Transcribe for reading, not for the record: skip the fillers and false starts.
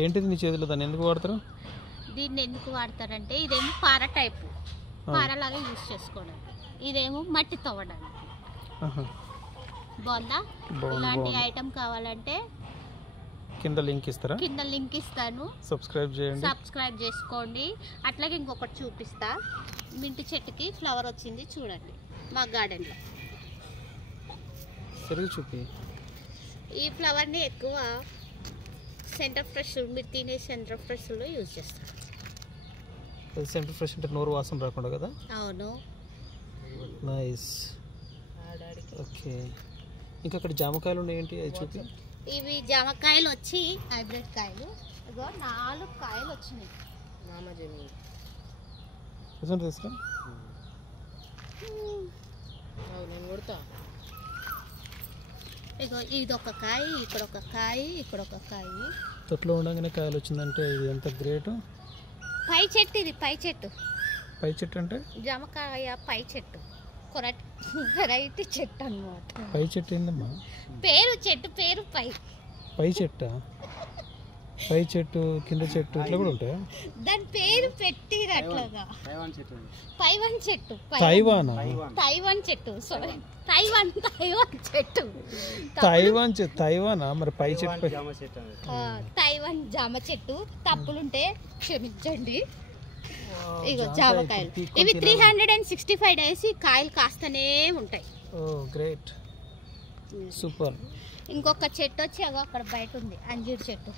ఏంటిది నీ చేతిలో? దాన్ని ఎందుకు వాడతారు? దీన్ని ఎందుకు వాడతారంటే ఇదేమో పార టైపు, పారలాగా యూజ్ చేసుకోవడం. ఇదేమో మట్టి తవ్వడానికి. బాగుందా? ఇలాంటి ఐటమ్ కావాలంటే కింద లింక్ ఇస్తారా? కింద లింక్ ఇస్తాను, సబ్స్క్రైబ్ చేసుకోండి. అట్లాగే ఇంకొకటి చూపిస్తా. మింటి చెట్టుకి ఫ్లవర్ వచ్చింది చూడండి మా గార్డెన్లో. సరిగ్గా చూపి. ఈ ఫ్లవర్ని ఎక్కువ సెంటర్ ఫ్రెష్, మీరు తినే సెంటర్ ఫ్రెష్లో యూజ్ చేస్తారు. సెంటర్ ఫ్రెష్ అంటే నోరు వాసన రాకుండా కదా? అవును. నైస్. ఓకే, ఇంకా అక్కడ జామకాయలు ఉన్నాయేంటి అది చూపి. ఇవి జామకాయలు వచ్చి హైబ్రిడ్ కాయలు. ఇగో 4 కాయలు వచ్చినాయి. తీసుకురా. ఇగో ఇది ఒక కాయ, ఇక్కడ ఒక కాయ, ఇక్కడ ఒక కాయ. తొట్లో ఉండగానే కాయలు వచ్చిందంటే ఇది ఎంత గ్రేట్. పై చెట్టు ఇది, పై చెట్టు. పై చెట్టు అంటే జామకాయ పై చెట్టు, వెరైటీ చెట్టు అన్నమాట. పై చెట్టు ఏందమ్మా? పేరు చెట్టు పేరు పై. పై చెట్టా? పై చెట్టు, కింద చెట్టు ఇట్లా కూడా ఉంటాయా? దాని పేరు పెట్టిరు అట్లాగా. తైవాన్ చెట్టు. తైవానా? తైవాన్ చెట్టు, సారీ తైవాన్ చెట్టు. తైవాన్ చెట్టు. తైవానా? మరి పై చెట్టు తైవాన్ జామ చెట్టు. తప్పులుంటే క్షమించండి. ఇగో జామకాయలు. ఇవి 365 డేస్ కాయలు కాస్తూనే ఉంటాయి. ఓ గ్రేట్, సూపర్. ఇంకొక చెట్టు వచ్చి అక్కడ బయట ఉంది, అంజీర్ చెట్టు.